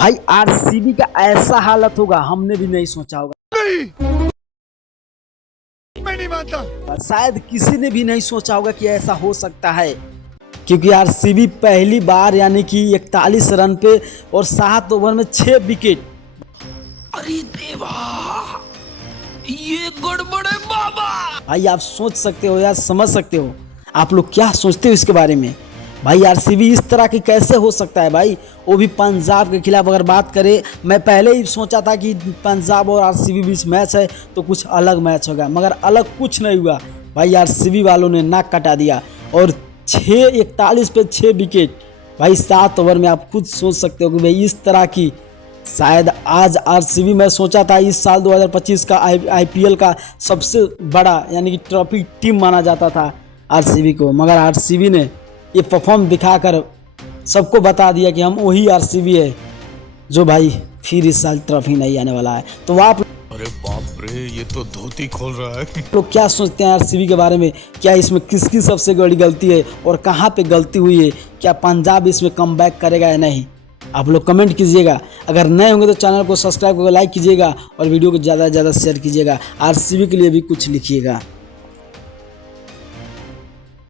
भाई आरसीबी का ऐसा हालत होगा हमने भी नहीं सोचा होगा। नहीं, मैं नहीं मानता। शायद किसी ने भी नहीं सोचा होगा कि ऐसा हो सकता है, क्योंकि आरसीबी पहली बार यानी कि 41 रन पे और 7 ओवर में 6 विकेट। अरे देवा, ये गड़बड़ है बाबा। भाई आप सोच सकते हो या समझ सकते हो, आप लोग क्या सोचते हो इसके बारे में? भाई आरसीबी इस तरह की कैसे हो सकता है भाई, वो भी पंजाब के खिलाफ। अगर बात करें, मैं पहले ही सोचा था कि पंजाब और आरसीबी बीच मैच है तो कुछ अलग मैच होगा, मगर अलग कुछ नहीं हुआ। भाई आरसीबी वालों ने नाक कटा दिया और 41 पे 6 विकेट। भाई 7 ओवर में आप खुद सोच सकते हो कि भाई इस तरह की शायद आज आरसीबी, मैं सोचा था इस साल 2025 का आईपीएल का सबसे बड़ा यानी कि ट्रॉफी टीम माना जाता था आरसीबी को, मगर आरसीबी ने ये परफॉर्म दिखाकर सबको बता दिया कि हम वही आरसीबी है जो भाई फिर इस साल ट्रॉफी नहीं आने वाला है। तो आप अरे बाप रे, ये तो धोती खोल रहा है। लोग क्या सोचते हैं आरसीबी के बारे में? क्या इसमें किसकी सबसे बड़ी गलती है और कहाँ पे गलती हुई है? क्या पंजाब इसमें कमबैक करेगा या नहीं? आप लोग कमेंट कीजिएगा। अगर नए होंगे तो चैनल को सब्सक्राइब करके लाइक कीजिएगा और वीडियो को ज़्यादा से ज़्यादा शेयर कीजिएगा। आरसीबी के लिए भी कुछ लिखिएगा।